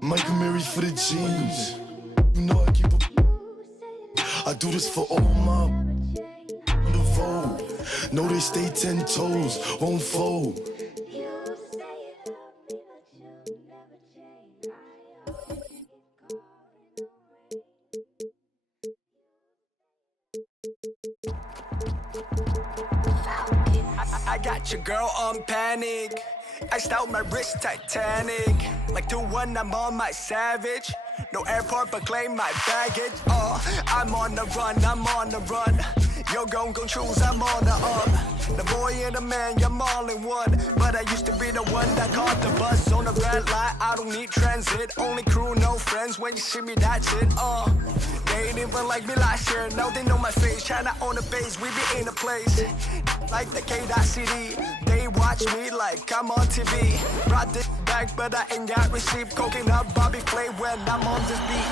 Michael Mary for the jeans. You know I keep a... I do this for all my... on the road. Know they stay 10 toes, won't fold. I got your girl on panic. Iced out my wrist Titanic. Like 2-1, I'm on my savage. No airport, but claim my baggage. I'm on the run, I'm on the run. Yo, gon' choose, I'm on the up. The boy and the man, I'm all in one. But I used to be the one that caught the bus on the red light. I don't need transit, only crew, no friends. When you see me, that's it. They ain't even like me last year. Now they know my face. China on the base, we be in the place. Like the K.CD. They watch me like I'm on TV. Brought this back, but I ain't got receipt. Coking up Bobby Flay when I'm on this beat,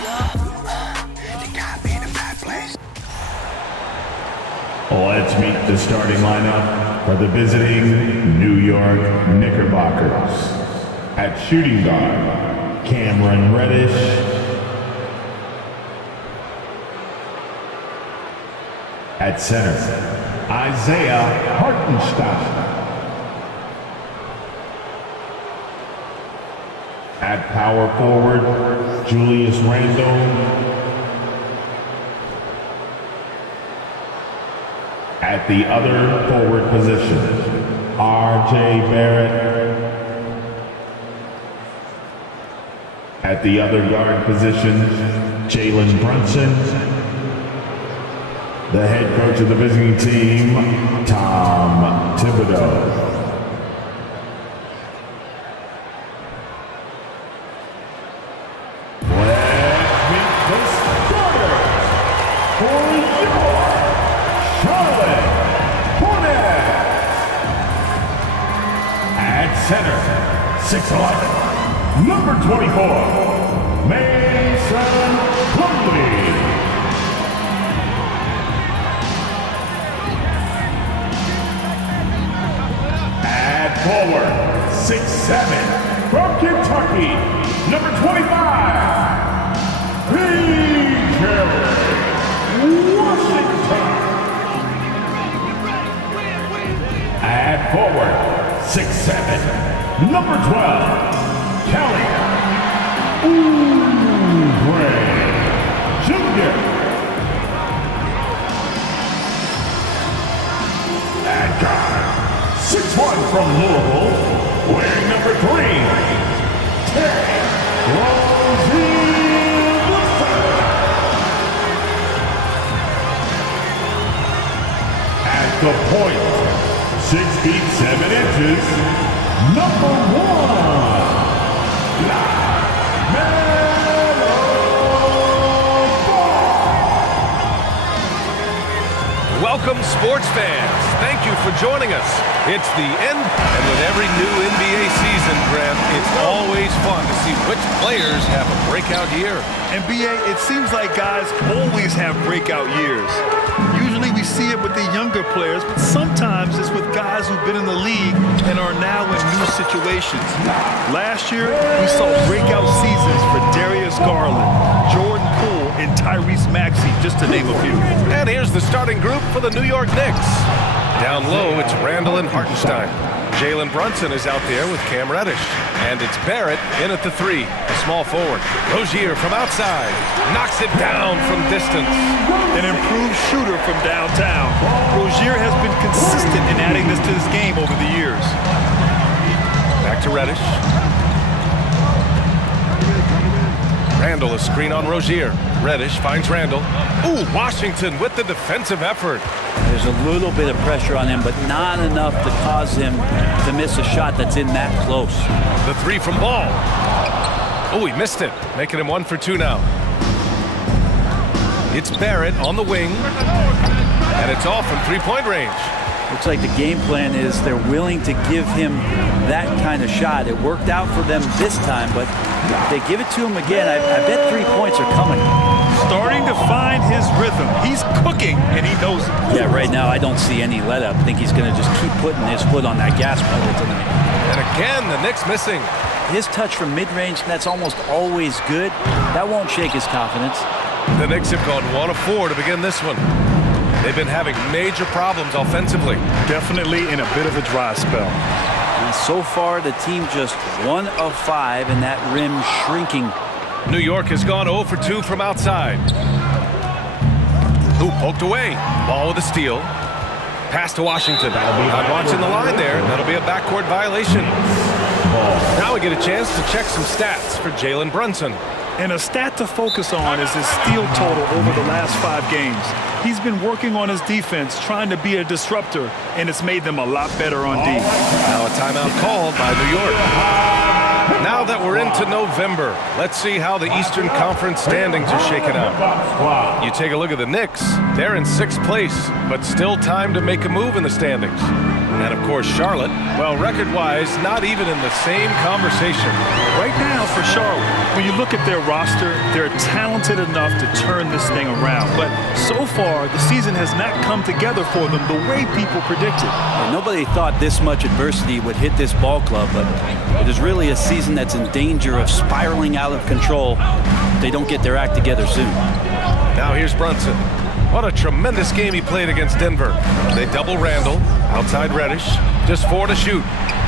They got me in a bad place. Let's meet the starting lineup for the visiting New York Knickerbockers. At shooting guard, Cameron Reddish. At center, Isaiah Hartenstein. At power forward, Julius Randle. At the other forward position, R.J. Barrett. At the other guard position, Jalen Brunson. The head coach of the visiting team, Tom Thibodeau. Let's meet the starters for your Charlotte Hornets. At center, 6'11", number 24, Mason Plumlee. At forward, 6'7", from Kentucky, number 25, PJ Washington. At forward, 6'7", number 12, Kelly Oubre Jr. At guard, 6'1", from Louisville, wearing number 3, Terry Rozier. At the point, 6 feet 7 inches, number 1, LaMelo Ball. Welcome, sports fans. Thank you for joining us. It's the end, and with every new NBA season, Grant, it's always fun to see which players have a breakout year. NBA, it seems like guys always have breakout years. Usually we see it with the younger players, but sometimes it's with guys who've been in the league and are now in new situations. Last year, we saw breakout seasons for Darius Garland, Jordan Poole, and Tyrese Maxey, just to name a few. And here's the starting group for the New York Knicks. Down low, it's Randle and Hartenstein. Jalen Brunson is out there with Cam Reddish. And it's Barrett in at the 3, a small forward. Rozier from outside, knocks it down from distance. An improved shooter from downtown. Rozier has been consistent in adding this to his game over the years. Back to Reddish. Randle, a screen on Rozier. Reddish finds Randle. Ooh, Washington with the defensive effort. There's a little bit of pressure on him, but not enough to cause him to miss a shot that's in that close. The 3 from Ball. Oh, he missed it, making him 1 for 2 now. It's Barrett on the wing, and it's off from 3-point range. Looks like the game plan is they're willing to give him that kind of shot. It worked out for them this time, but if they give it to him again, I bet 3 points are coming. Starting to find his rhythm. He's cooking, and he knows it. Yeah, right now I don't see any let-up. I think he's going to just keep putting his foot on that gas pedal tonight. And again, the Knicks missing. his touch from mid-range, that's almost always good. That won't shake his confidence. The Knicks have gone 1 of 4 to begin this one. They've been having major problems offensively. Definitely in a bit of a dry spell. And so far, the team just 1 of 5, and that rim shrinking. New York has gone 0 for 2 from outside. Who poked away. Ball with a steal. Pass to Washington. Not watching the line there. That'll be a backcourt violation. Now we get a chance to check some stats for Jalen Brunson. And a stat to focus on is his steal total over the last 5 games. He's been working on his defense, trying to be a disruptor, and it's made them a lot better on D. Now a timeout called by New York. Now that we're into November, let's see how the Eastern Conference standings are shaking out. You take a look at the Knicks. They're in 6th place, but still time to make a move in the standings. And, of course, Charlotte, well, record-wise, not even in the same conversation. Right now for Charlotte, when you look at their roster, they're talented enough to turn this thing around. But so far, the season has not come together for them the way people predicted. And nobody thought this much adversity would hit this ball club, but it is really a season that's in danger of spiraling out of control if they don't get their act together soon. Now here's Brunson. What a tremendous game he played against Denver. They double Randall, outside Reddish, just 4 to shoot.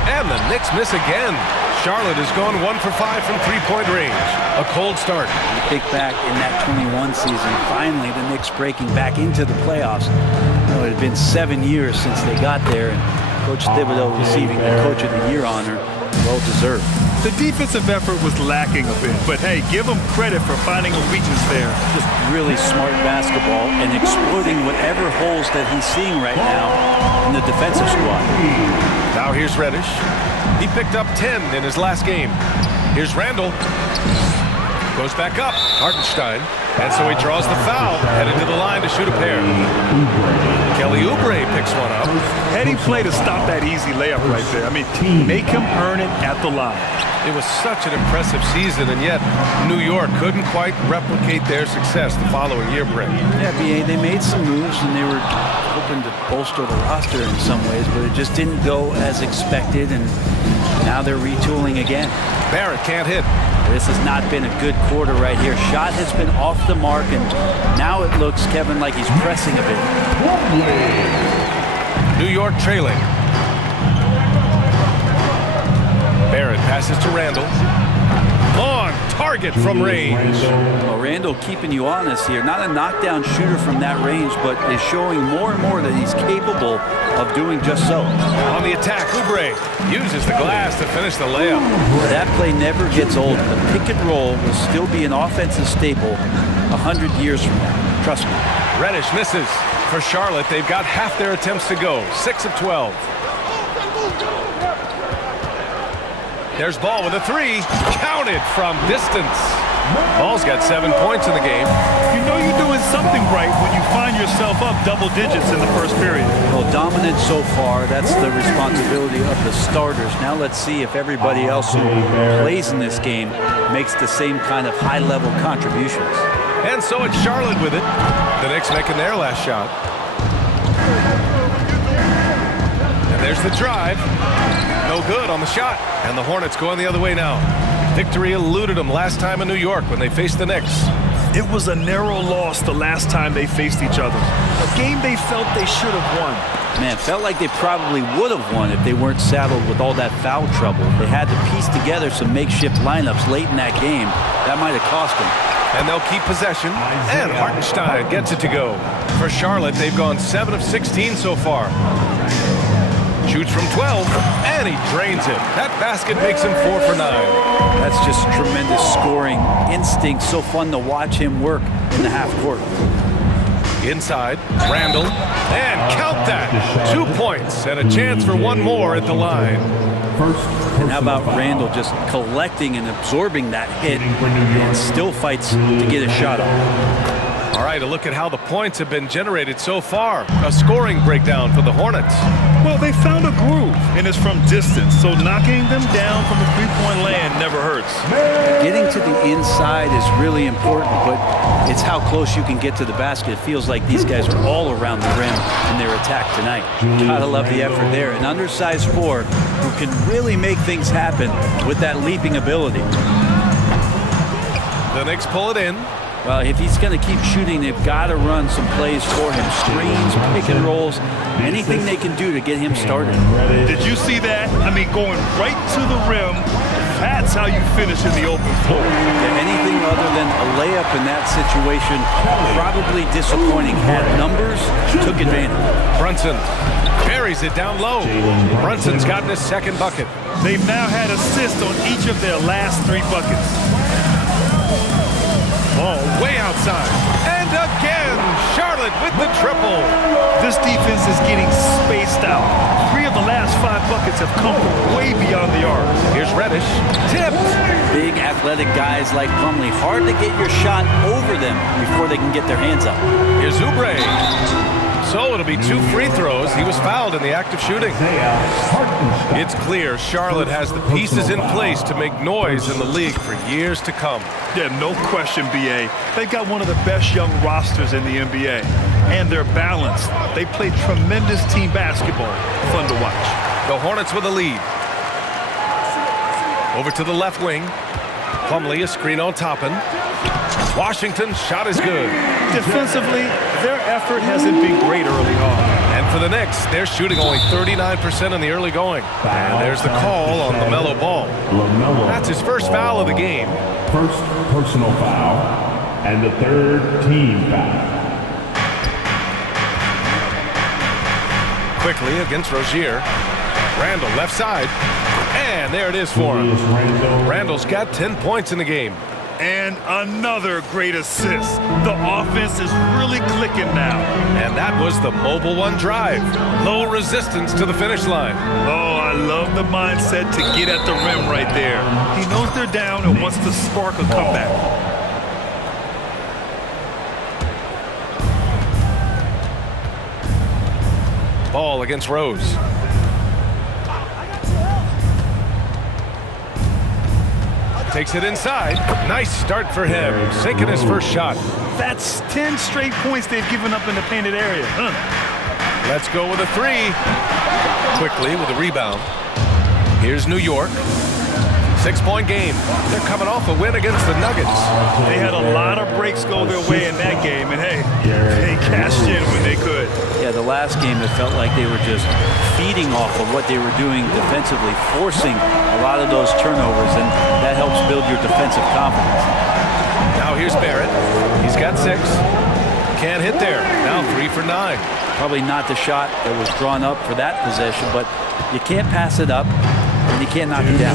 And the Knicks miss again. Charlotte has gone 1 for 5 from three-point range. A cold start. You think back in that 21 season, finally the Knicks breaking back into the playoffs. It had been 7 years since they got there, and Coach Thibodeau receiving the Coach of the Year honor, well-deserved. The defensive effort was lacking a bit, but hey, give them credit for finding a weakness there. Just really smart basketball and exploiting whatever holes that he's seeing right now in the defensive squad. Now here's Reddish. He picked up 10 in his last game. Here's Randall. Goes back up. Hartenstein. And so he draws the foul, headed to the line to shoot a pair. Kelly Oubre picks one up. Heady play to stop that easy layup right there. I mean, make him earn it at the line. It was such an impressive season, and yet New York couldn't quite replicate their success the following year, Brent. Yeah, B.A., they made some moves, and they were hoping to bolster the roster in some ways, but it just didn't go as expected, and now they're retooling again. Barrett can't hit. This has not been a good quarter right here. Shot has been off the mark, and now it looks, Kevin, like he's pressing a bit. New York trailing. Barrett passes to Randall. Long target from range. Well, Randall keeping you honest here. Not a knockdown shooter from that range, but is showing more and more that he's capable of doing just so. On the attack, Oubre uses the glass to finish the layup. That play never gets old. The pick and roll will still be an offensive staple 100 years from now. Trust me. Reddish misses. For Charlotte, they've got half their attempts to go. 6 of 12. There's Ball with a 3. Counted from distance. Ball's got 7 points in the game. You know you're doing something right when you find yourself up double digits in the first period. Well, dominant so far. That's the responsibility of the starters. Now let's see if everybody else who plays in this game makes the same kind of high-level contributions. And so it's Charlotte with it. The Knicks making their last shot. And there's the drive. No good on the shot. And the Hornets going the other way now. Victory eluded them last time in New York when they faced the Knicks. It was a narrow loss the last time they faced each other. A game they felt they should have won. Man, felt like they probably would have won if they weren't saddled with all that foul trouble. They had to piece together some makeshift lineups late in that game. That might have cost them. And they'll keep possession. And Hartenstein gets it to go. For Charlotte, they've gone 7 of 16 so far. Shoots from 12, and he drains it. That basket makes him 4 for 9. That's just tremendous scoring instinct. So fun to watch him work in the half court. Inside, Randall, and count that. 2 points and a chance for one more at the line. And how about Randall just collecting and absorbing that hit and still fights to get a shot off. All right, a look at how the points have been generated so far. A scoring breakdown for the Hornets. Well, they found a groove, and it's from distance, so knocking them down from the three-point land never hurts. Getting to the inside is really important, but it's how close you can get to the basket. It feels like these guys are all around the rim in their attack tonight. Gotta love the effort there. An undersized four who can really make things happen with that leaping ability. The Knicks pull it in. Well, if he's going to keep shooting, they've got to run some plays for him. Screens, pick and rolls, anything they can do to get him started. Did you see that? I mean, going right to the rim, that's how you finish in the open floor. Yeah, anything other than a layup in that situation, probably disappointing. Had numbers, took advantage. Brunson buries it down low. Brunson's gotten his second bucket. They've now had assists on each of their last 3 buckets. Ball way outside. And again, Charlotte with the triple. This defense is getting spaced out. 3 of the last 5 buckets have come from way beyond the arc. Here's Reddish. Tipped. Big athletic guys like Plumlee. Hard to get your shot over them before they can get their hands up. Here's Oubre. So it'll be 2 free throws. He was fouled in the act of shooting. It's clear Charlotte has the pieces in place to make noise in the league for years to come. Yeah, no question, B.A. They've got one of the best young rosters in the NBA. And they're balanced. They play tremendous team basketball. Fun to watch. The Hornets with a lead. Over to the left wing. Plumlee, a screen on Toppin. Washington's shot is good. Defensively, their effort hasn't been great early on. And for the Knicks, they're shooting only 39% in the early going. And there's the call on LaMelo Ball. That's his first foul of the game. First personal foul and the 3rd team foul. Quickly against Rozier. Randall left side. And there it is for him. Randall's got 10 points in the game. And another great assist. The offense is really clicking now. And that was the mobile one drive. Low resistance to the finish line. Oh, I love the mindset to get at the rim right there. He knows they're down and wants to spark a comeback. Ball against Rose. Takes it inside. Nice start for him. Sinking his first shot. That's 10 straight points they've given up in the painted area. Let's go with a 3. Quickly with a rebound. Here's New York. 6-point game. They're coming off a win against the Nuggets. They had a lot of breaks go their way in that game, and hey, they cashed in when they could. Yeah, the last game it felt like they were just feeding off of what they were doing defensively, forcing a lot of those turnovers, and that helps build your defensive confidence. Now here's Barrett. He's got 6. Can't hit there. Now 3 for 9. Probably not the shot that was drawn up for that possession, but you can't pass it up. And you can't knock it down.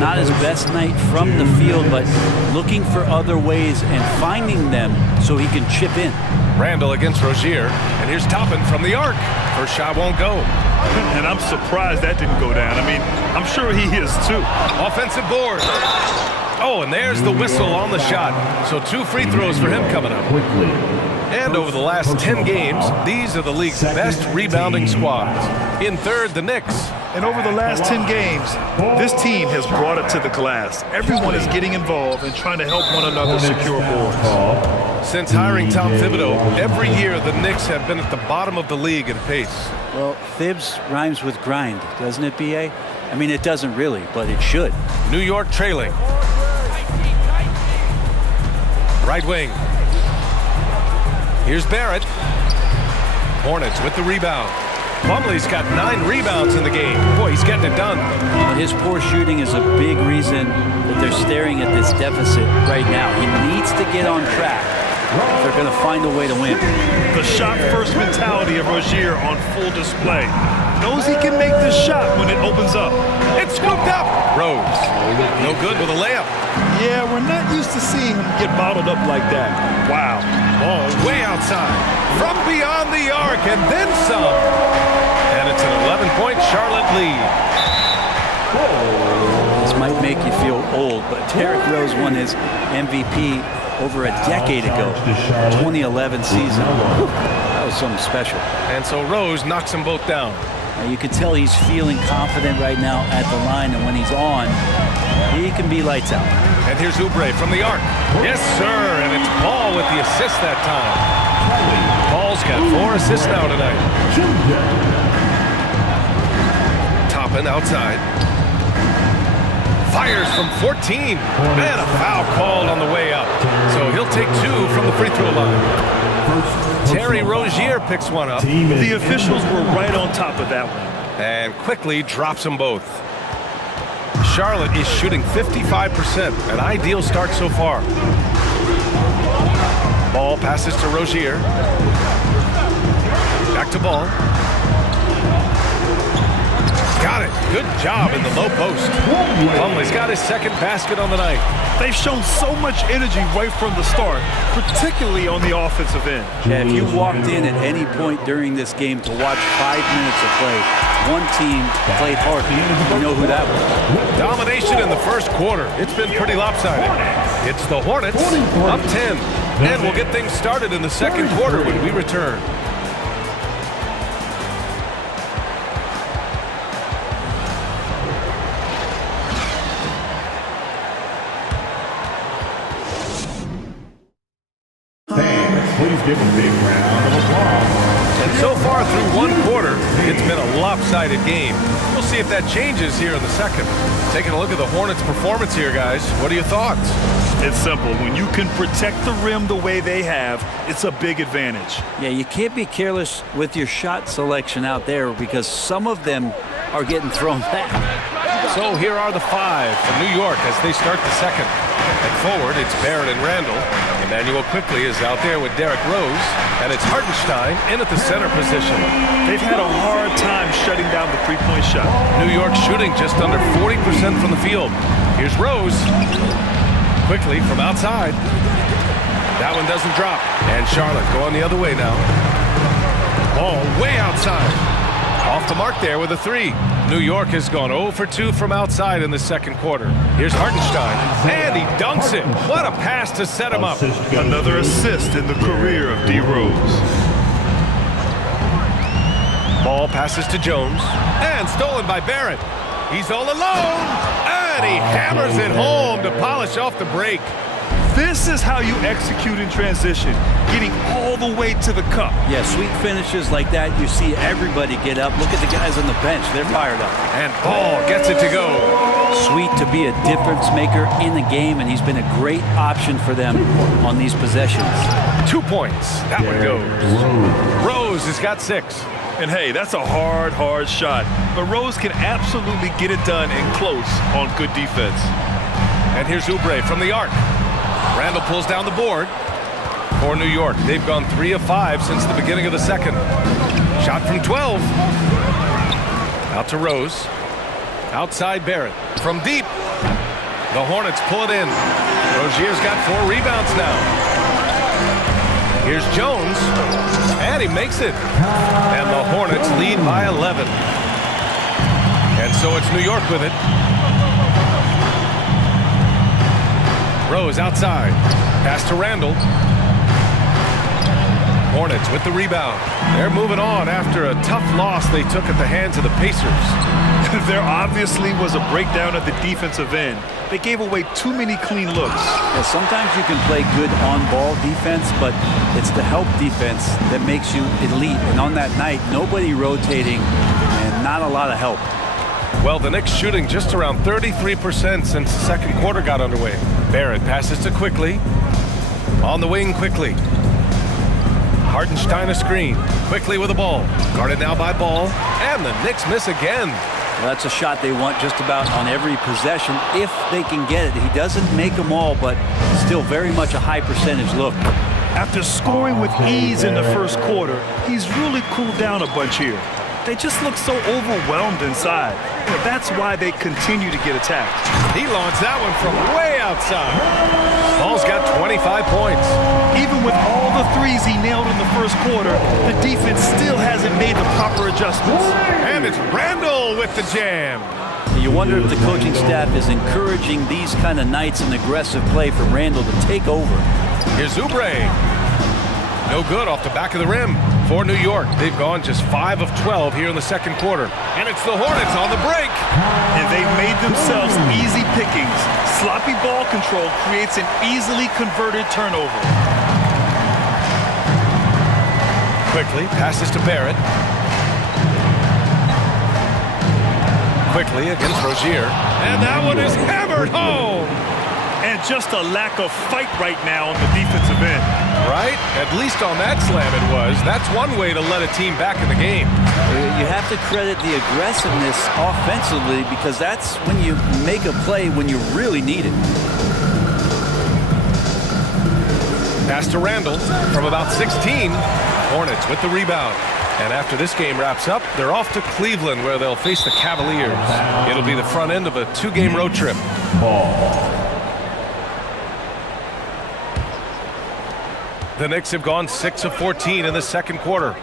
Not his best night from the field, but looking for other ways and finding them so he can chip in. Randall against Rozier, and here's Toppin from the arc. First shot won't go. And I'm surprised that didn't go down. I mean, I'm sure he is too. Offensive board. Oh, and there's the whistle on the shot. So 2 free throws for him coming up. And over the last 10 games, these are the league's best rebounding squads. In 3rd, the Knicks. And over the last 10 games, this team has brought it to the glass. Everyone is getting involved and trying to help one another secure boards. Since hiring Tom Thibodeau, every year the Knicks have been at the bottom of the league in pace. Well, Thibs rhymes with grind, doesn't it, B.A.? I mean, it doesn't really, but it should. New York trailing. Right wing. Here's Barrett. Hornets with the rebound. Plumlee's got 9 rebounds in the game. Boy, he's getting it done. His poor shooting is a big reason that they're staring at this deficit right now. He needs to get on track if they're going to find a way to win. The shot-first mentality of Rozier on full display. Knows he can make this shot when it opens up. It's scooped up. Rose. No good with a layup. Yeah, we're not used to seeing him get bottled up like that. Wow. Ball way outside. From beyond the arc and then some. And it's an 11-point Charlotte lead. This might make you feel old, but Derrick Rose won his MVP over a decade ago, 2011 season. That was something special. And so Rose knocks them both down. You can tell he's feeling confident right now at the line, and when he's on, he can be lights out. And here's Oubre from the arc. Yes, sir, and it's Ball with the assist that time. Ball's got 4 assists now tonight. Toppin outside. Fires from 14. And a foul called on the way up. So he'll take 2 from the free throw line. Terry Rozier picks one up. The officials were right on top of that one. And quickly drops them both. Charlotte is shooting 55%, an ideal start so far. Ball passes to Rozier. Back to Ball. Got it. Good job in the low post. Plumlee's got his second basket on the night. They've shown so much energy right from the start, particularly on the offensive end. Yeah, if you walked in at any point during this game to watch 5 minutes of play, one team played hard. You know who that was. Domination in the first quarter. It's been pretty lopsided. It's the Hornets up 10. And we'll get things started in the second quarter when we return. Please give a big round of applause. And so far through one quarter, it's been a lopsided game. We'll see if that changes here in the second. Taking a look at the Hornets' performance here, guys. What are your thoughts? It's simple. When you can protect the rim the way they have, it's a big advantage. Yeah, you can't be careless with your shot selection out there because some of them are getting thrown back. So here are the 5 for New York as they start the second. At forward, it's Barrett and Randall. Emmanuel quickly is out there with Derrick Rose, and it's Hartenstein in at the center position. They've had a hard time shutting down the three-point shot. New York shooting just under 40% from the field. Here's Rose. Quickly from outside. That one doesn't drop. And Charlotte going the other way now. Ball way outside. Off the mark there with a 3. New York has gone 0 for 2 from outside in the second quarter. Here's Hartenstein, and he dunks it. What a pass to set him up. Another assist in the career of D. Rose. Ball passes to Jones, and stolen by Barrett. He's all alone, and he hammers it home to polish off the break. This is how you execute in transition, getting all the way to the cup. Yeah, sweet finishes like that, you see everybody get up. Look at the guys on the bench. They're fired up. And Ball gets it to go. Sweet to be a difference maker in the game, and he's been a great option for them on these possessions. 2 points. That one goes. Rose has got 6. And hey, that's a hard shot. But Rose can absolutely get it done in close on good defense. And here's Oubre from the arc. Randall pulls down the board for New York. They've gone 3 of 5 since the beginning of the second. Shot from 12. Out to Rose. Outside Barrett. From deep. The Hornets pull it in. Rozier's got 4 rebounds now. Here's Jones. And he makes it. And the Hornets lead by 11. And so it's New York with it. Rose outside. Pass to Randall. Hornets with the rebound. They're moving on after a tough loss they took at the hands of the Pacers. There obviously was a breakdown at the defensive end. They gave away too many clean looks. Yeah, sometimes you can play good on-ball defense, but it's the help defense that makes you elite. And on that night, nobody rotating and not a lot of help. Well, the Knicks shooting just around 33% since the second quarter got underway. Barrett passes to Quickly. On the wing, Quickly. Hartenstein a screen. Quickly with the ball. Guarded now by Ball. And the Knicks miss again. Well, that's a shot they want just about on every possession if they can get it. He doesn't make them all, but still very much a high percentage look. After scoring with ease in the first quarter, he's really cooled down a bunch here. They just look so overwhelmed inside. That's why they continue to get attacked. He launched that one from way outside. Ball's got 25 points. Even with all the threes he nailed in the first quarter, the defense still hasn't made the proper adjustments. And it's Randall with the jam. You wonder if the coaching staff is encouraging these kind of nights and aggressive play from Randall to take over. Here's Oubre. No good off the back of the rim for New York. They've gone just 5 of 12 here in the second quarter. And it's the Hornets on the break. And they've made themselves easy pickings. Sloppy ball control creates an easily converted turnover. Quickly passes to Barrett. Quickly against Rozier. And that one is hammered home. And just a lack of fight right now on the defensive end. Right? At least on that slam it was. That's one way to let a team back in the game. You have to credit the aggressiveness offensively because that's when you make a play when you really need it. Pass to Randall from about 16. Hornets with the rebound. And after this game wraps up, they're off to Cleveland where they'll face the Cavaliers. It'll be the front end of a 2-game road trip. Ball. The Knicks have gone 6 of 14 in the second quarter.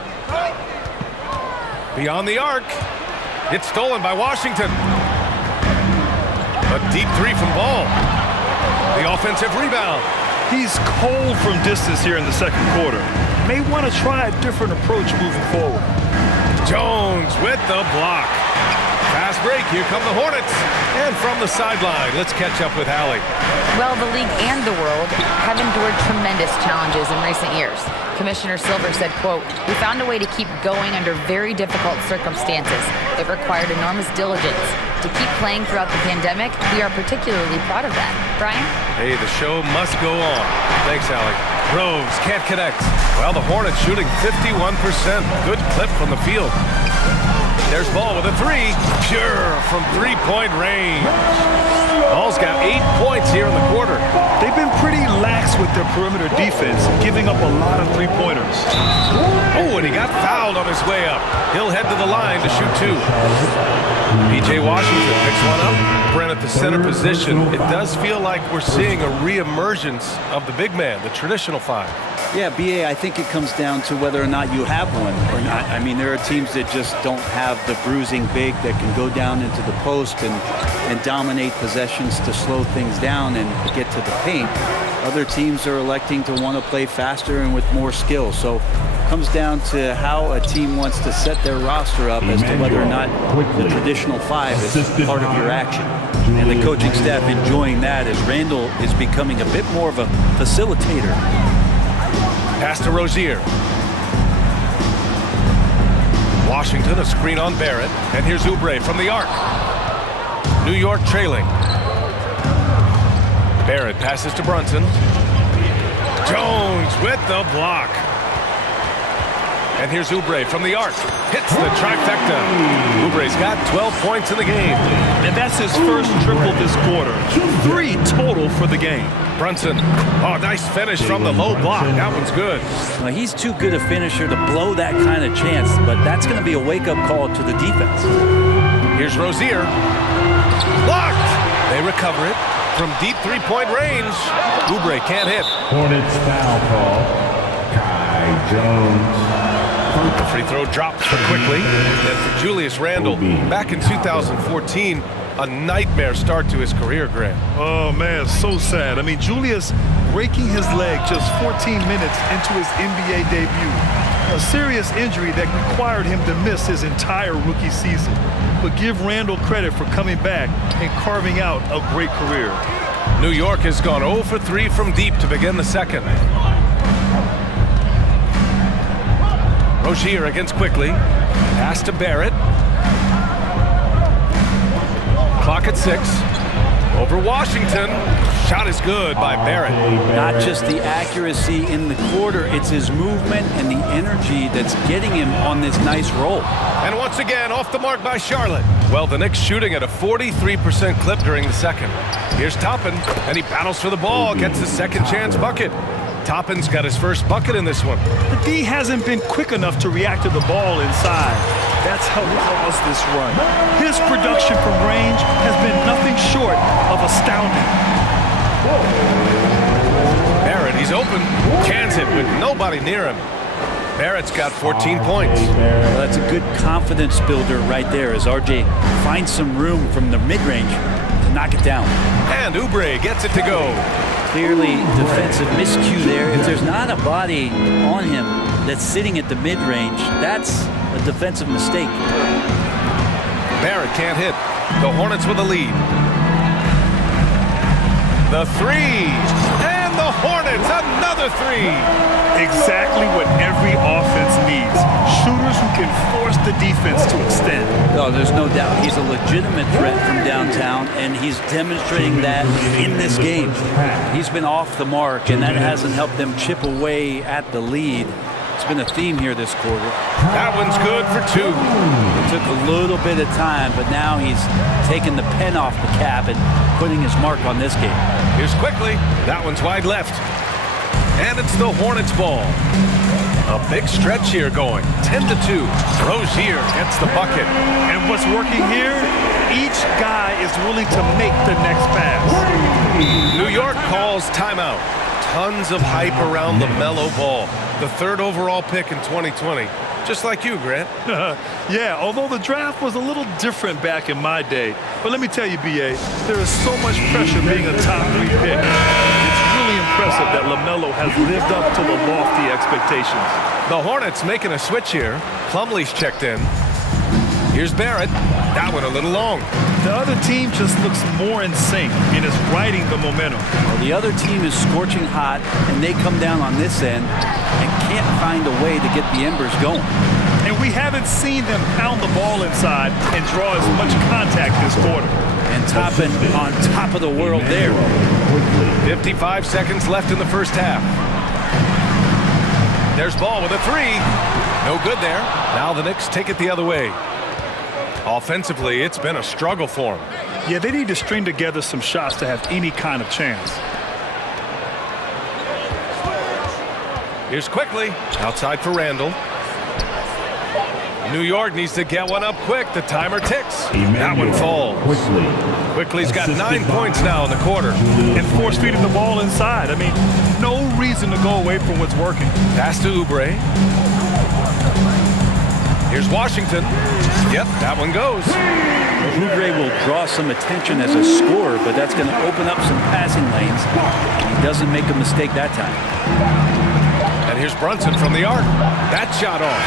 Beyond the arc. It's stolen by Washington. A deep 3 from Ball. The offensive rebound. He's cold from distance here in the second quarter. May want to try a different approach moving forward. Jones with the block. Fast break. Here come the Hornets. And from the sideline, let's catch up with Allie. Well, the league and the world have endured tremendous challenges in recent years. Commissioner Silver said, quote, "We found a way to keep going under very difficult circumstances. It required enormous diligence. To keep playing throughout the pandemic, we are particularly proud of that." Brian? Hey, the show must go on. Thanks, Allie. Groves can't connect. Well, the Hornets shooting 51%. Good clip from the field. There's Ball with a 3. Pure from 3-point range. Ball's got 8 points here in the quarter. They've been pretty lax with their perimeter defense, giving up a lot of three-pointers. Oh, and he got fouled on his way up. He'll head to the line to shoot 2. P.J. Washington picks one up. Brent at the center position. It does feel like we're seeing a re-emergence of the big man, the traditional 5. Yeah, B.A., I think it comes down to whether or not you have one or not. I mean, there are teams that just don't have the bruising big that can go down into the post and dominate possessions to slow things down and get to the paint. Other teams are electing to want to play faster and with more skill. So it comes down to how a team wants to set their roster up as to whether or not the traditional 5 is part of your action. And the coaching staff enjoying that as Randall is becoming a bit more of a facilitator. Pass to Rozier. Washington, a screen on Barrett. And here's Oubre from the arc. New York trailing. Barrett passes to Brunson. Jones with the block. And here's Oubre from the arc. Hits the trifecta. Oubre's got 12 points in the game. And that's his first triple this quarter. 3 total for the game. Brunson. Oh, nice finish from the low block. That one's good. Well, he's too good a finisher to blow that kind of chance, but that's going to be a wake-up call to the defense. Here's Rozier. Blocked. They recover it from deep 3-point range. Oubre can't hit. Hornets foul call. Kai Jones. The free throw drops for Quickly. And for Julius Randle, back in 2014, a nightmare start to his career, Grant. Oh, man, so sad. I mean, Julius breaking his leg just 14 minutes into his NBA debut. A serious injury that required him to miss his entire rookie season. But give Randle credit for coming back and carving out a great career. New York has gone 0 for 3 from deep to begin the second. Rozier against Quickly. Pass to Barrett. Clock at 6. Over Washington. Shot is good by Barrett. Not just the accuracy in the quarter, it's his movement and the energy that's getting him on this nice roll. And once again, off the mark by Charlotte. Well, the Knicks shooting at a 43% clip during the second. Here's Toppin, and he battles for the ball, gets the second chance bucket. Toppin's got his first bucket in this one. The D hasn't been quick enough to react to the ball inside. That's helped cause this run. His production from range has been nothing short of astounding. Barrett, he's open. Cans it with nobody near him. Barrett's got 14 points. Well, that's a good confidence builder right there as RJ finds some room from the mid-range. to knock it down. And Oubre gets it to go. Clearly defensive miscue there. If there's not a body on him that's sitting at the mid-range, that's a defensive mistake. Barrett can't hit. The Hornets with a lead. The three. And the Hornets, another three. Exactly what every offense needs. Shooters who can force the defense to extend. No, there's no doubt he's a legitimate threat from downtown, and he's demonstrating that in this game. He's been off the mark, and that hasn't helped them chip away at the lead. It's been a theme here this quarter. That one's good for two. It took a little bit of time, but now he's taking the pen off the cap and putting his mark on this game. Here's quickly. That one's wide left. And it's the Hornets ball. A big stretch here going. 10-2. Rozier gets the bucket. And what's working here? Each guy is willing to make the next pass. New York calls timeout. Tons of hype around LaMelo Ball, the 3rd overall pick in 2020. Just like you, Grant. Yeah, although the draft was a little different back in my day. But let me tell you, B.A., there is so much pressure being a top 3 pick. It's really impressive that LaMelo has lived up to the lofty expectations. The Hornets making a switch here. Plumlee's checked in. Here's Barrett. That one a little long. The other team just looks more in sync and is riding the momentum. Well, the other team is scorching hot, and they come down on this end and can't find a way to get the embers going. And we haven't seen them pound the ball inside and draw as much contact this quarter. And topping on top of the world there. 55 seconds left in the first half. There's Ball with a three. No good there. Now the Knicks take it the other way. Offensively, it's been a struggle for them. Yeah, they need to string together some shots to have any kind of chance. Here's quickly. Outside for Randall. New York needs to get one up quick. The timer ticks. That one falls. Quickly's got 9 points now in the quarter. And force-feeding the ball inside. I mean, no reason to go away from what's working. Pass to Oubre. Here's Washington. Yep, that one goes. Oubre will draw some attention as a scorer, but that's going to open up some passing lanes. He doesn't make a mistake that time. And here's Brunson from the arc. That shot off.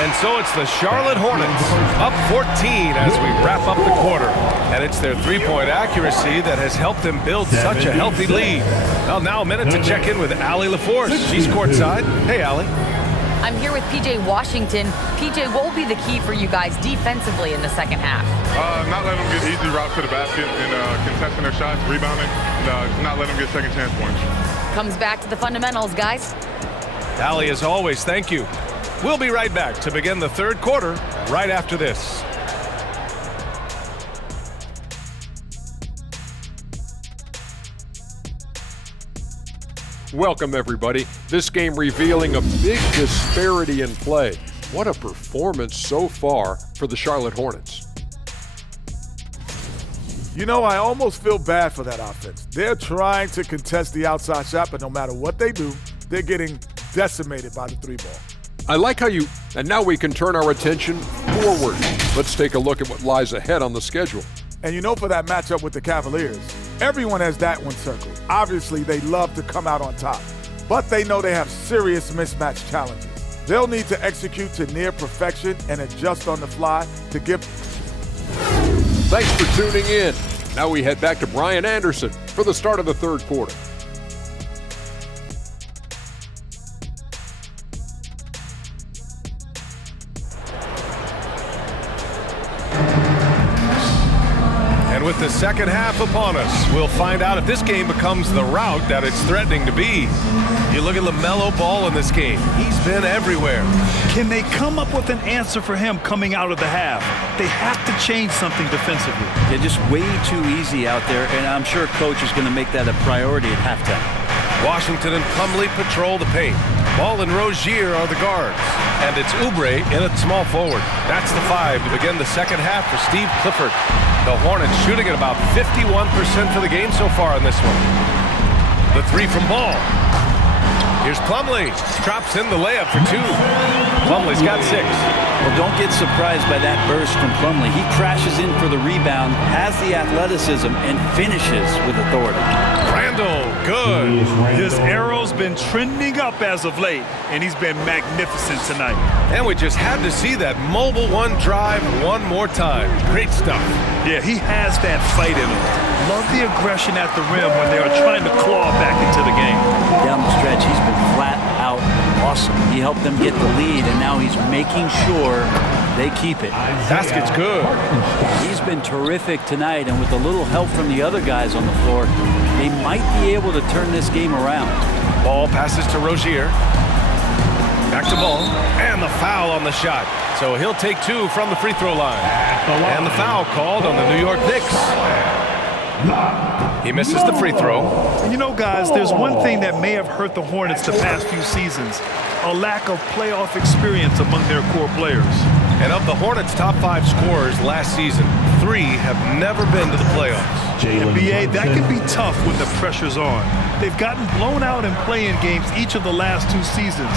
And so it's the Charlotte Hornets up 14 as we wrap up the quarter. And it's their three-point accuracy that has helped them build such a healthy lead. Well, now a minute to check in with Allie LaForce. She's courtside. Hey, Allie. I'm here with PJ Washington. PJ, what will be the key for you guys defensively in the second half? Not letting them get easy routes to the basket and contesting their shots, rebounding, not letting them get second chance points. Comes back to the fundamentals, guys. Allie, as always, thank you. We'll be right back to begin the third quarter right after this. Welcome, everybody. This game revealing a big disparity in play. What a performance so far for the Charlotte Hornets. You know, I almost feel bad for that offense. They're trying to contest the outside shot, but no matter what they do, they're getting decimated by the three ball. I like how you, and now we can turn our attention forward. Let's take a look at what lies ahead on the schedule. And you know, for that matchup with the Cavaliers, everyone has that one circled. Obviously, they love to come out on top, but they know they have serious mismatch challenges. They'll need to execute to near perfection and adjust on the fly to give. Thanks for tuning in. Now we head back to Brian Anderson for the start of the third quarter. With the second half upon us, we'll find out if this game becomes the rout that it's threatening to be. You look at LaMelo Ball in this game. He's been everywhere. Can they come up with an answer for him coming out of the half? They have to change something defensively. They're just way too easy out there, and I'm sure coach is going to make that a priority at halftime. Washington and Plumlee patrol the paint. Ball and Rozier are the guards. And it's Oubre in at small forward. That's the 5 to begin the second half for Steve Clifford. The Hornets shooting at about 51% for the game so far in this one. The 3 from Ball. Here's Plumlee. Drops in the layup for 2. Plumlee's got 6. Well, don't get surprised by that burst from Plumlee. He crashes in for the rebound, has the athleticism, and finishes with authority. Randall, good. His arrow's been trending up as of late, and he's been magnificent tonight. And we just had to see that mobile one drive one more time. Great stuff. Yeah, he has that fight in him. Love the aggression at the rim when they are trying to claw back into the game. Down the stretch, he's been flat out awesome. He helped them get the lead, and now he's making sure they keep it. Basket's good. He's been terrific tonight, and with a little help from the other guys on the floor, they might be able to turn this game around. Ball passes to Rozier. Back to Ball, and the foul on the shot. So he'll take 2 from the free throw line. And the foul called on the New York Knicks. He misses the free throw. And you know, guys, there's one thing that may have hurt the Hornets the past few seasons: a lack of playoff experience among their core players. And of the Hornets' top 5 scorers last season, 3 have never been to the playoffs. NBA, that can be tough when the pressure's on. They've gotten blown out in play-in games each of the last 2 seasons.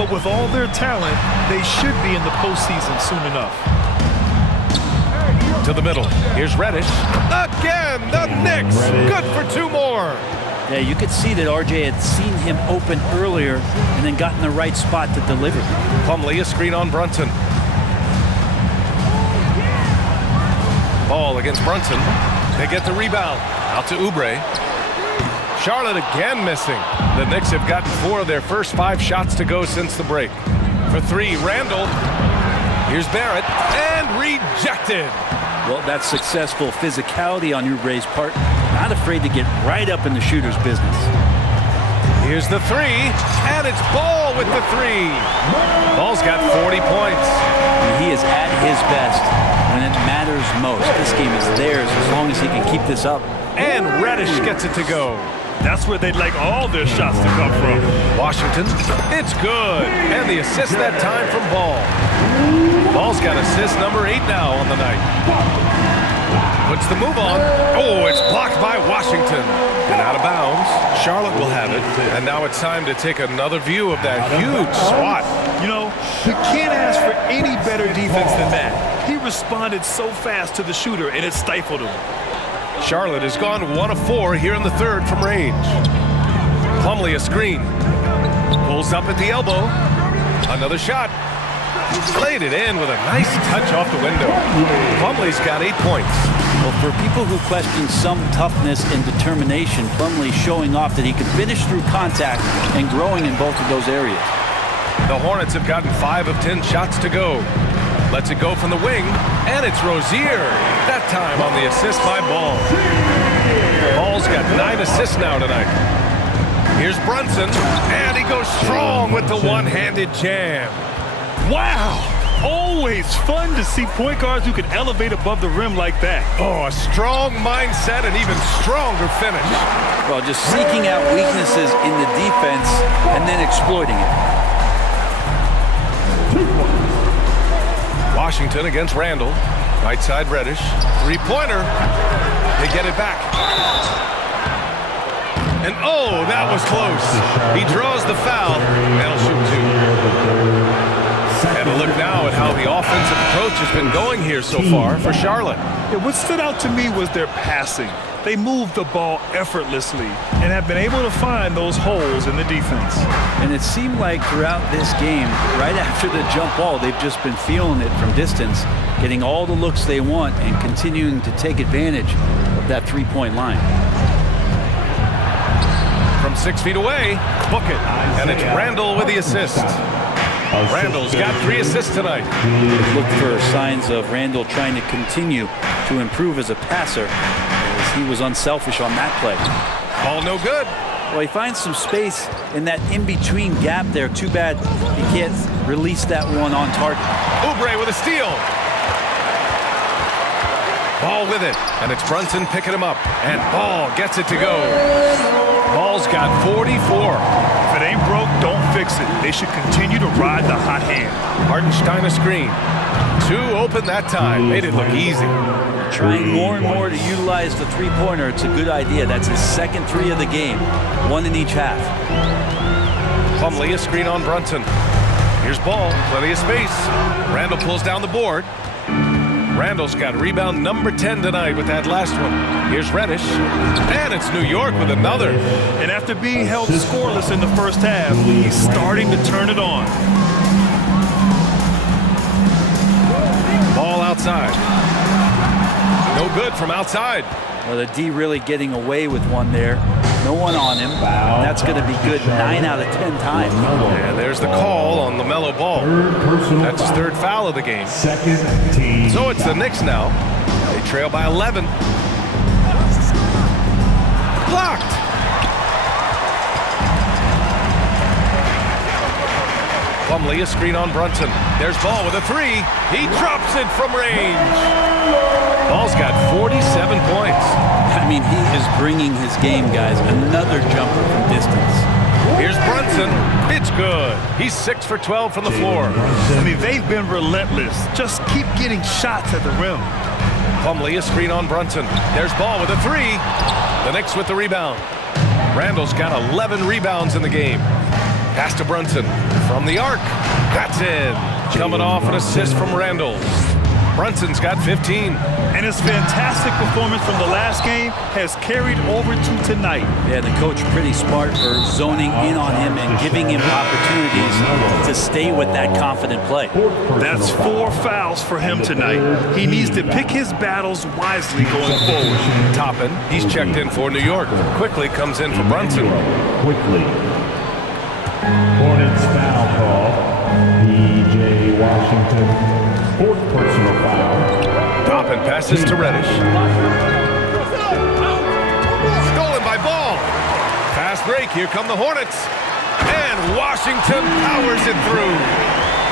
But with all their talent, they should be in the postseason soon enough. To the middle. Here's Reddish. Again, the Knicks. Good for 2 more. Yeah, you could see that RJ had seen him open earlier and then got in the right spot to deliver. Plumlee, a screen on Brunson. Ball against Brunson. They get the rebound. Out to Oubre. Charlotte again missing. The Knicks have gotten 4 of their first 5 shots to go since the break. For 3, Randall. Here's Barrett. And rejected. Well, that's successful physicality on Oubre's part. Not afraid to get right up in the shooter's business. Here's the 3. And it's Ball with the 3. Ball's got 40 points. And he is at his best when it matters most. This game is theirs as long as he can keep this up. And Reddish gets it to go. That's where they'd like all their shots to come from. Washington, it's good. And the assist that time from Ball. Ball's got assist number 8 now on the night. Puts the move on. Oh, it's blocked by Washington. And out of bounds. Charlotte will have it. And now it's time to take another view of that huge swat. You know, you can't ask for any better defense than that. He responded so fast to the shooter, and it stifled him. Charlotte has gone 1 of 4 here in the 3rd from range. Plumlee a screen. Pulls up at the elbow. Another shot. Played it in with a nice touch off the window. Plumlee's got 8 points. Well, for people who question some toughness and determination, Plumlee showing off that he can finish through contact and growing in both of those areas. The Hornets have gotten 5 of 10 shots to go. Lets it go from the wing, and it's Rozier. That time on the assist by Ball. Ball's got 9 assists now tonight. Here's Brunson, and he goes strong with the one-handed jam. Wow! Always fun to see point guards who can elevate above the rim like that. Oh, a strong mindset and even stronger finish. Well, just seeking out weaknesses in the defense and then exploiting it. Washington against Randall. Right side Reddish. 3-pointer. They get it back. And oh, that was close. He draws the foul. They'll shoot 2. And a look now at how the offensive approach has been going here so far for Charlotte. Yeah, what stood out to me was their passing. They moved the ball effortlessly and have been able to find those holes in the defense. And it seemed like throughout this game, right after the jump ball, they've just been feeling it from distance, getting all the looks they want and continuing to take advantage of that 3-point line. From 6 feet away, book it. And it's Randall with the assist. Randall's got 3 assists tonight. Look for signs of Randall trying to continue to improve as a passer, as he was unselfish on that play. Ball no good. Well, he finds some space in that in-between gap there. Too bad he can't release that one on target. Oubre with a steal. Ball with it, and it's Brunson picking him up, and Ball gets it to go. Ball's got 44. If it ain't broke, don't fix it. They should continue to ride the hot hand. Hartenstein a screen. 2 open that time. Made it look easy. Trying more and more to utilize the 3-pointer. It's a good idea. That's his second 3 of the game. 1 in each half. Plumlee, a screen on Brunson. Here's Ball, plenty of space. Randall pulls down the board. Randall's got rebound number 10 tonight with that last one. Here's Reddish, and it's New York with another. And after being held scoreless in the first half, he's starting to turn it on. Ball outside. No good from outside. Well, the D really getting away with one there. No one on him. That's going to be good 9 out of 10 times. And there's the call on LaMelo Ball. That's his third foul of the game. Second team. So it's the Knicks now. They trail by 11. Blocked. Plumlee, a screen on Brunson. There's Ball with a three. He drops it from range. Ball's got 47 points. I mean, he is bringing his game, guys. Another jumper from distance. Here's Brunson. It's good. He's 6 for 12 from the floor. I mean, they've been relentless. Just keep getting shots at the rim. Plumlee, a screen on Brunson. There's Ball with a three. The Knicks with the rebound. Randall's got 11 rebounds in the game. Pass to Brunson from the arc. That's in. Coming off an assist from Randall. Brunson's got 15. And his fantastic performance from the last game has carried over to tonight. Yeah, the coach pretty smart for zoning in on him and giving him opportunities to stay with that confident play. That's 4 fouls for him tonight. He needs to pick his battles wisely going forward. Toppin, he's checked in for New York. Quickly comes in for Brunson. Quickly. Hornets foul call. P.J. Washington. 4th personal foul. Toppin passes to Reddish. Stolen by Ball. Fast break. Here come the Hornets. And Washington powers it through.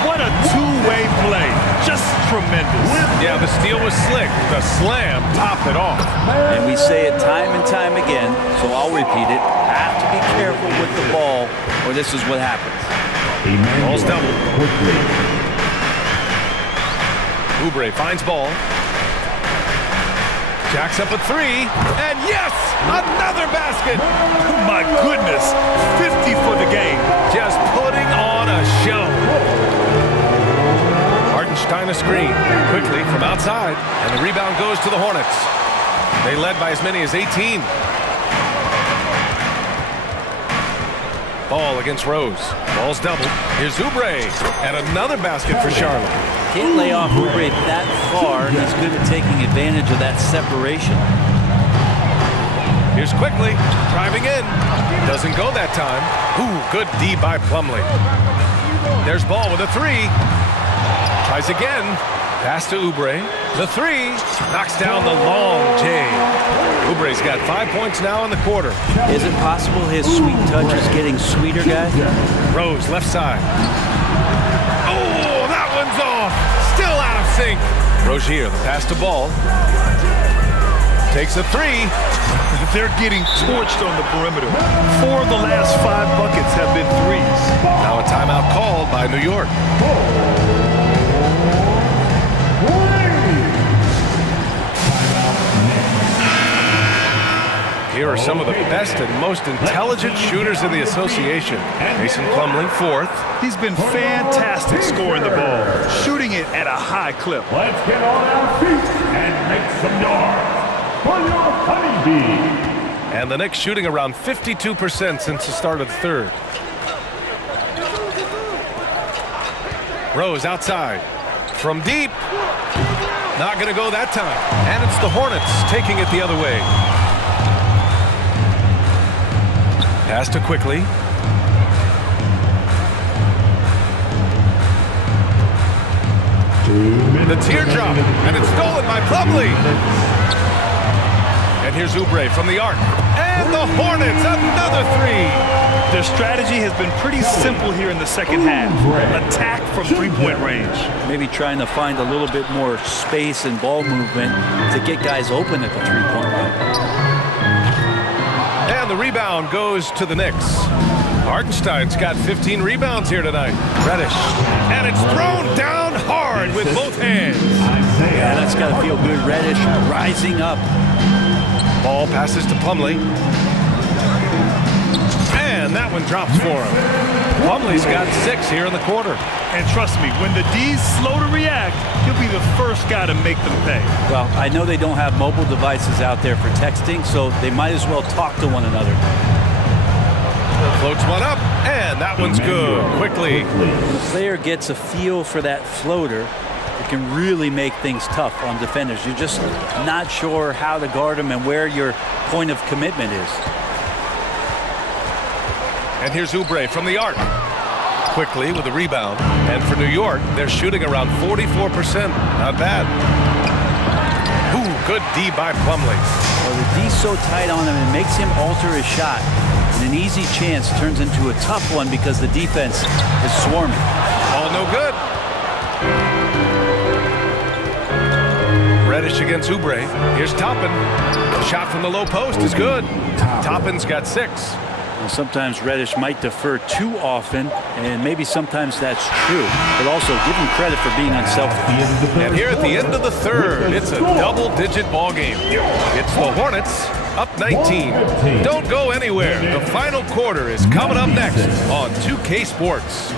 What a two-way play. Just tremendous. Yeah, the steal was slick. The slam topped it off. And we say it time and time again, so I'll repeat it. Have to be careful with the ball, or this is what happens. Ball's doubled. Quickly. Oubre finds Ball. Jacks up a three. And yes! Another basket! My goodness. 50 for the game. Just putting on a show. Hartenstein a screen. Quickly from outside. And the rebound goes to the Hornets. They led by as many as 18. Ball against Rose. Ball's doubled. Here's Oubre. And another basket for Charlotte. Can't lay off Oubre that far. He's good at taking advantage of that separation. Here's Quickly. Driving in. Doesn't go that time. Ooh, good D by Plumlee. There's Ball with a three. Tries again. Pass to Oubre. The three. Knocks down the long J. Oubre's got 5 points now in the quarter. Is it possible his sweet touch is getting sweeter, guys? Rose, left side. Oh, that one's off. Still out of sync. Rozier, the pass to Ball. Takes a three. They're getting torched on the perimeter. 4 of the last 5 buckets have been threes. Now a timeout called by New York. Here are some of the best and most intelligent shooters in the association. Mason Plumlee, 4th. He's been fantastic scoring the ball, shooting it at a high clip. Let's get on our feet and make some noise for your honeybee. And the Knicks shooting around 52% since the start of the third. Rose outside. From deep. Not going to go that time. And it's the Hornets taking it the other way. Pass to Quickly. The teardrop, and it's stolen by Plumlee. And here's Oubre from the arc. And the Hornets, another three. Their strategy has been pretty simple here in the second half. Attack from three-point range. Maybe trying to find a little bit more space and ball movement to get guys open at the three-point line. And the rebound goes to the Knicks. Hartenstein's got 15 rebounds here tonight. Reddish. And it's thrown down hard with both hands. Yeah, that's got to feel good. Reddish rising up. Ball passes to Plumlee. And And that one drops for him. Plumlee's got 6 here in the quarter. And trust me, when the D's slow to react, he'll be the first guy to make them pay. Well, I know they don't have mobile devices out there for texting, so they might as well talk to one another. Floats one up, and that one's good. Quickly. When the player gets a feel for that floater, it can really make things tough on defenders. You're just not sure how to guard them and where your point of commitment is. And here's Oubre from the arc. Quickly with a rebound. And for New York, they're shooting around 44%. Not bad. Ooh, good D by Plumlee. Well, the D's so tight on him, it makes him alter his shot. And an easy chance turns into a tough one because the defense is swarming. All no good. Reddish against Oubre. Here's Toppin. The shot from the low post is good. Toppin's got 6. Well, sometimes Reddish might defer too often, and maybe sometimes that's true. But also give him credit for being unselfish. And here at the end of the third, it's a double-digit ball game. It's the Hornets up 19. Don't go anywhere. The final quarter is coming up next on 2K Sports.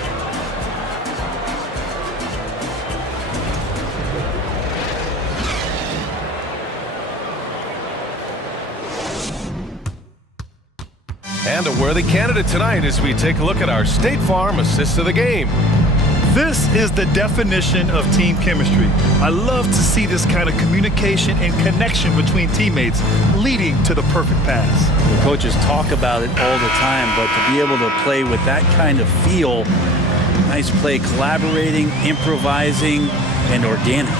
And a worthy candidate tonight as we take a look at our State Farm assist of the game. This is the definition of team chemistry. I love to see this kind of communication and connection between teammates leading to the perfect pass. The coaches talk about it all the time, but to be able to play with that kind of feel, nice play, collaborating, improvising, and organic.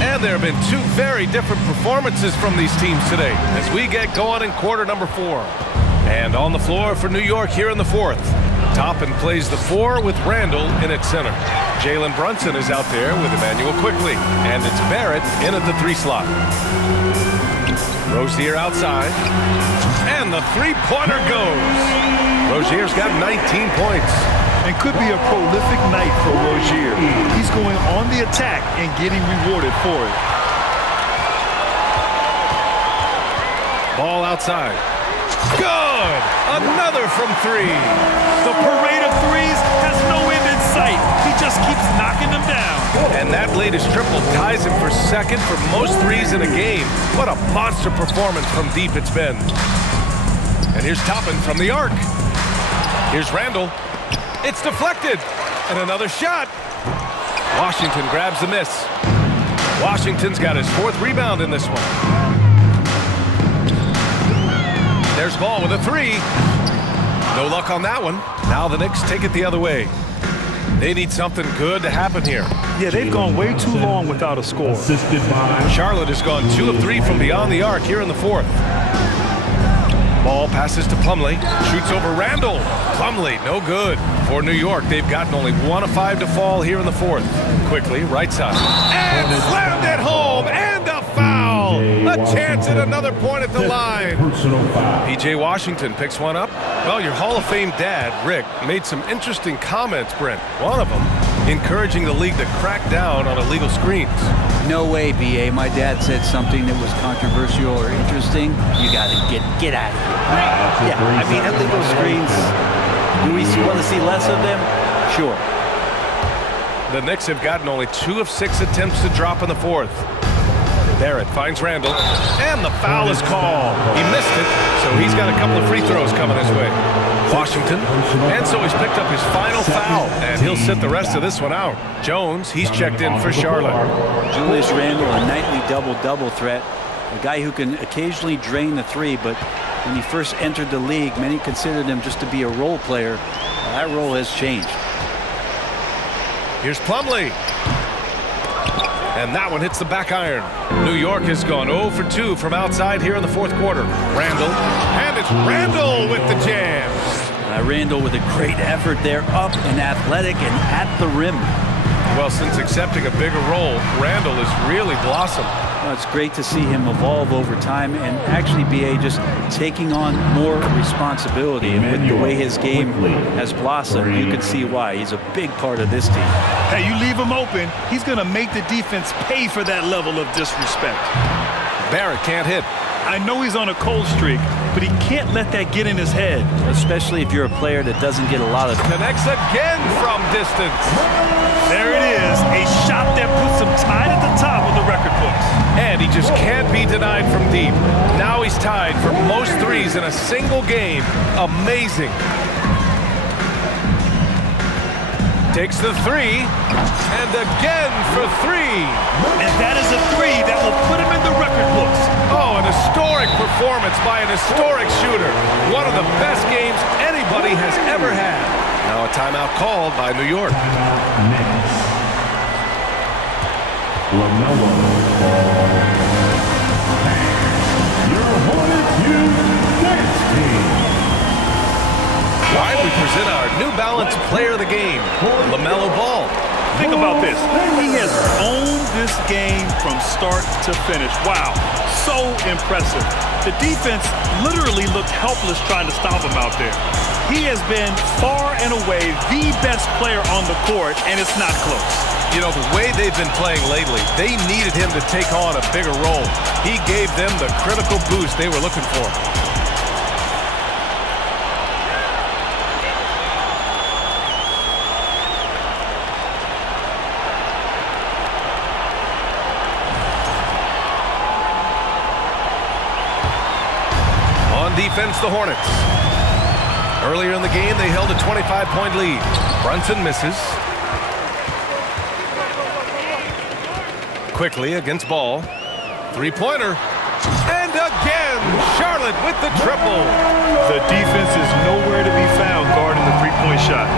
And there have been 2 very different performances from these teams today as we get going in quarter number 4. And on the floor for New York here in the 4th. Toppin plays the 4 with Randall in at center. Jalen Brunson is out there with Emmanuel Quickly. And it's Barrett in at the 3 slot. Rozier outside. And the 3-pointer goes. Rozier's got 19 points. And could be a prolific night for Rozier. He's going on the attack and getting rewarded for it. Ball outside. Good! Another from 3. The parade of threes has no end in sight. He just keeps knocking them down. And that latest triple ties him for second for most threes in a game. What a monster performance from deep it's been. And here's Toppin from the arc. Here's Randall. It's deflected. And another shot. Washington grabs the miss. Washington's got his 4th rebound in this one. There's Ball with a 3. No luck on that one. Now the Knicks take it the other way. They need something good to happen here. Yeah, they've gone way too long without a score. Charlotte has gone 2 of 3 from beyond the arc here in the 4th. Ball passes to Plumlee. Shoots over Randall. Plumlee, no good. For New York, they've gotten only 1 of 5 to fall here in the 4th. Quickly, right side. And slammed it home. And a foul. A chance at another point at the line. P.J. Washington picks one up. Well, your Hall of Fame dad, Rick, made some interesting comments, Brent. One of them encouraging the league to crack down on illegal screens. No way, B.A. My dad said something that was controversial or interesting. You got to get out of here. Yeah, I mean, illegal screens, do we want to see less of them? Sure. The Knicks have gotten only 2 of 6 attempts to drop in the 4th. Barrett finds Randall, and the foul is called. He missed it, so he's got a couple of free throws coming his way. Washington, and so he's picked up his final foul, and he'll sit the rest of this one out. Jones, he's checked in for Charlotte. Julius Randle, a nightly double-double threat, a guy who can occasionally drain the 3, but when he first entered the league, many considered him just to be a role player. That role has changed. Here's Plumlee. And that one hits the back iron. New York has gone 0 for 2 from outside here in the 4th quarter. Randall, and it's Randall with the jam. Randall with a great effort there, up and athletic and at the rim. Well, since accepting a bigger role, Randall has really blossomed. Well, it's great to see him evolve over time and actually B.A. just taking on more responsibility. And with the way his game has blossomed, you can see why. He's a big part of this team. Hey, you leave him open, he's going to make the defense pay for that level of disrespect. Barrett can't hit. I know he's on a cold streak, but he can't let that get in his head. Especially if you're a player that doesn't get a lot of... Connects again from distance. There it is, a shot that puts him tied at the top of the record books. And he just can't be denied from deep. Now he's tied for most threes in a single game. Amazing. Takes the three, and again for three. And that is a three that will put him in the record books. Oh, an historic performance by an historic shooter. One of the best games anybody has ever had. Now a timeout called by New York. Knicks. LaMelo Ball. Your Hornets Youth Knicks team. Why we present our New Balance Player of the Game, LaMelo Ball. Think about this. He has owned this game from start to finish. Wow, so impressive. The defense literally looked helpless trying to stop him out there. He has been far and away the best player on the court, and it's not close. You know, the way they've been playing lately, they needed him to take on a bigger role. He gave them the critical boost they were looking for. Defense, the Hornets. Earlier in the game, they held a 25-point lead. Brunson misses. Quickly against Ball. Three-pointer. And again, Charlotte with the triple. The defense is nowhere to be found guarding the three-point shot.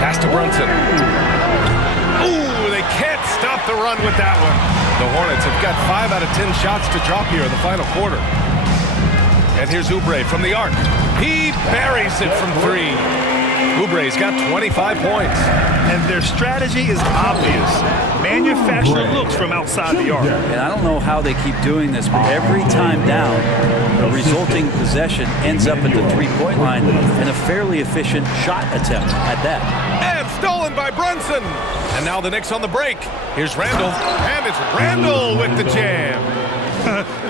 Pass to Brunson. Ooh, they can't stop the run with that one. The Hornets have got 5 out of 10 shots to drop here in the final quarter. And here's Oubre from the arc. He buries it from three. Oubre's got 25 points. And their strategy is obvious. Manufacture looks from outside the arc. And I don't know how they keep doing this, but every time down, the resulting possession ends up at the three-point line and a fairly efficient shot attempt at that. And stolen by Brunson. And now the Knicks on the break. Here's Randall, and it's Randall with the jam.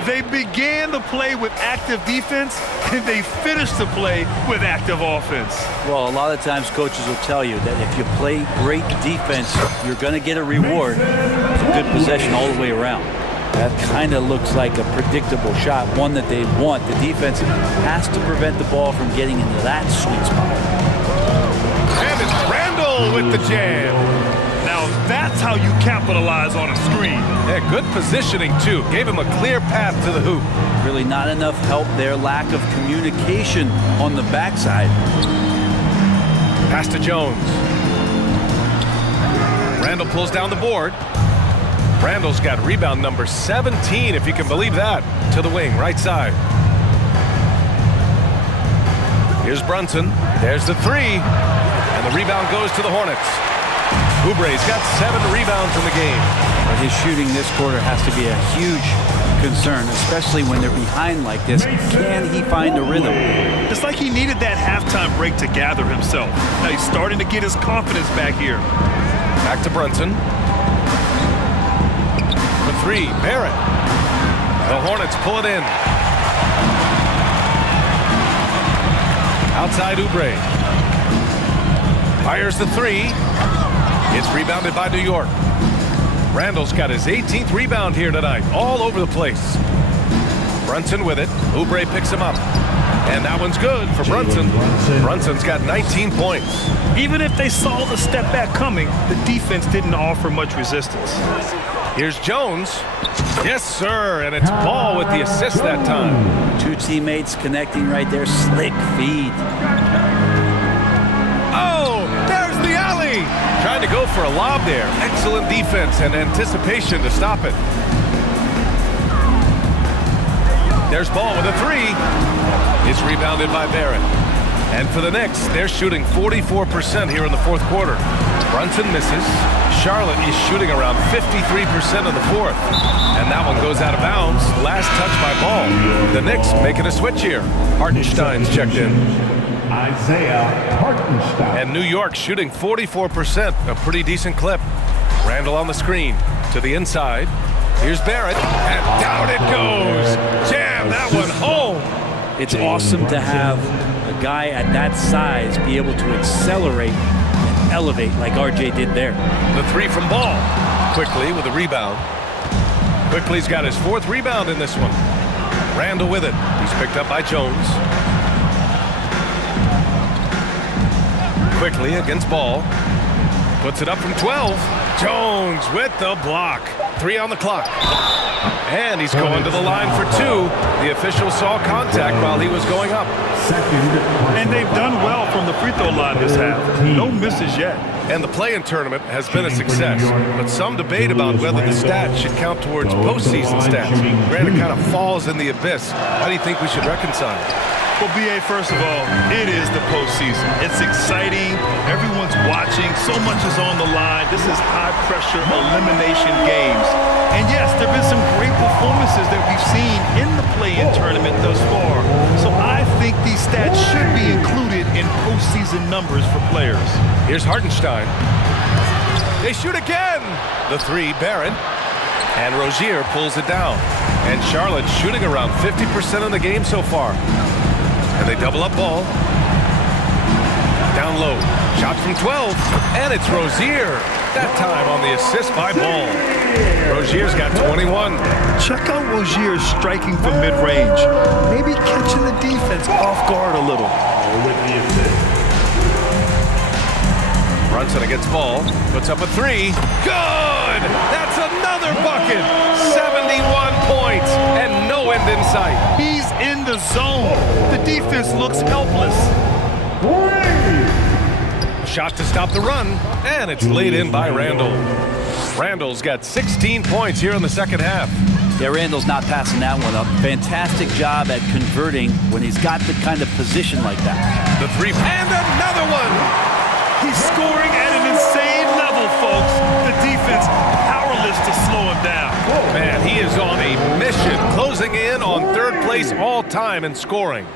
They began the play with active defense, and they finished the play with active offense. Well, a lot of times coaches will tell you that if you play great defense, you're going to get a reward. It's a good possession all the way around. That kind of looks like a predictable shot, one that they want. The defense has to prevent the ball from getting into that sweet spot. And it's Randall with the jam. Now that's how you capitalize on a screen. Yeah, good positioning, too. Gave him a clear path to the hoop. Really not enough help there. Lack of communication on the backside. Pass to Jones. Randall pulls down the board. Randall's got rebound number 17, if you can believe that, to the wing, right side. Here's Brunson. There's the three. And the rebound goes to the Hornets. Oubre's got 7 rebounds in the game. But his shooting this quarter has to be a huge concern, especially when they're behind like this. Can he find a rhythm? It's like he needed that halftime break to gather himself. Now he's starting to get his confidence back here. Back to Brunson. The three, Barrett. The Hornets pull it in. Outside Oubre. Fires the three. It's rebounded by New York. Randall's got his 18th rebound here tonight, all over the place. Brunson with it. Oubre picks him up. And that one's good for Brunson. Brunson's got 19 points. Even if they saw the step back coming, the defense didn't offer much resistance. Here's Jones. Yes, sir, and it's Ball with the assist that time. 2 teammates connecting right there. Slick feed. Oh, there's the alley. Trying to go for a lob there. Excellent defense and anticipation to stop it. There's Ball with a three. It's rebounded by Barrett. And for the Knicks, they're shooting 44% here in the fourth quarter. Brunson misses. Charlotte is shooting around 53% in the fourth. And that one goes out of bounds. Last touch by Ball. The Knicks making a switch here. Hartenstein's checked in. Isaiah Hartenstein. And New York shooting 44%, a pretty decent clip. Randall on the screen to the inside. Here's Barrett, and down it goes. Jam that one home. It's awesome to have a guy at that size be able to accelerate and elevate like RJ did there. The three from Ball. Quickly with a rebound. Quickly's got his 4th rebound in this one. Randall with it. He's picked up by Jones. Quickly against Ball. Puts it up from 12. Jones with the block. 3 on the clock. And he's going to the line for 2. The official saw contact while he was going up. And they've done well from the free throw line this half. No misses yet. And the play-in tournament has been a success, but some debate about whether the stats should count towards postseason stats. Granted, it kind of falls in the abyss. How do you think we should reconcile? Well, B.A., first of all, it is the postseason. It's exciting. Everyone's watching. So much is on the line. This is high-pressure elimination games. And yes, there have been some great performances that we've seen in the play-in tournament thus far. So I think these stats should be included in postseason numbers for players. Here's Hartenstein. They shoot again. The 3, Barrett. And Rozier pulls it down. And Charlotte's shooting around 50% in the game so far. And they double up Ball. Down low. Shot from 12. And it's Rozier. That time on the assist by Ball. Rozier's got 21. Check out Rozier striking from mid-range. Maybe catching the defense off guard a little. Brunson against Ball. Puts up a 3. Good! That's another bucket. 71 points and no end in sight. He's in the zone. The defense looks helpless. Shot to stop the run, and it's laid in by Randall. Randall's got 16 points here in the second half. Yeah, Randall's not passing that one up. Fantastic job at converting when he's got the kind of position like that. The 3, and another one! He's scoring at an insane level, folks. The defense powerless to slow him down. Man, he is on a mission, closing in on 3rd place all time in scoring.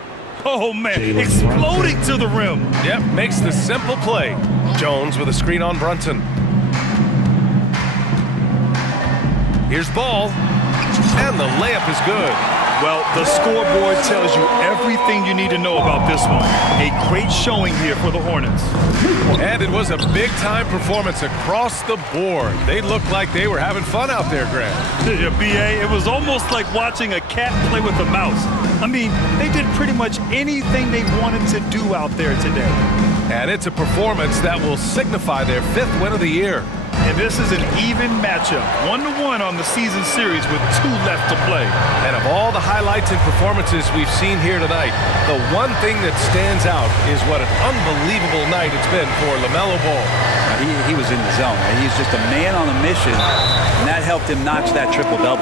Oh, man, exploding to the rim. Yep, makes the simple play. Jones with a screen on Brunson. Here's Ball, and the layup is good. Well, the scoreboard tells you everything you need to know about this one. A great showing here for the Hornets. And it was a big-time performance across the board. They looked like they were having fun out there, Grant. Yeah, B.A., it was almost like watching a cat play with a mouse. I mean, they did pretty much anything they wanted to do out there today. And it's a performance that will signify their 5th win of the year. And this is an even matchup, 1-1 on the season series with 2 left to play. And of all the highlights and performances we've seen here tonight, the one thing that stands out is what an unbelievable night it's been for LaMelo Ball. He was in the zone. He's just a man on a mission, and that helped him notch that triple-double.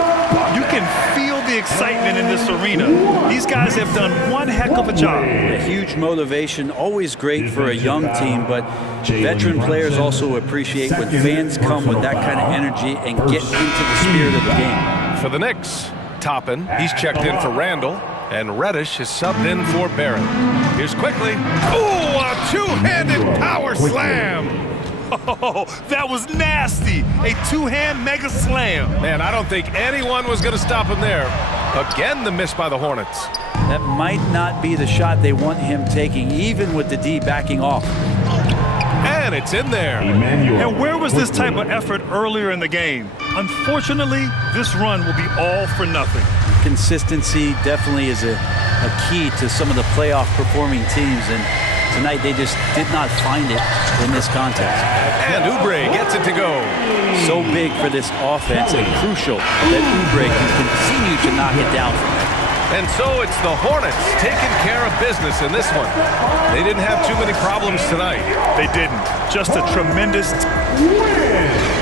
You can feel the excitement in this arena. These guys have done one heck of a job. A huge motivation, always great for a young team, but veteran players also appreciate when fans come with that kind of energy and get into the spirit of the game. For the Knicks, Toppin, he's checked in for Randall, and Reddish is subbed in for Barrett. Here's Quickly. Ooh, a 2-handed power slam! Oh, that was nasty. A 2-hand mega slam. Man, I don't think anyone was going to stop him there. Again, the miss by the Hornets. That might not be the shot they want him taking, even with the D backing off. And it's in there. And where was this type of effort earlier in the game? Unfortunately, this run will be all for nothing. Consistency definitely is a key to some of the playoff performing teams, and tonight they just did not find it in this contest. And Oubre gets it to go. So big for this offense and crucial that Oubre can continue to knock it down from there. And so it's the Hornets taking care of business in this one. They didn't have too many problems tonight. They didn't. Just a tremendous win.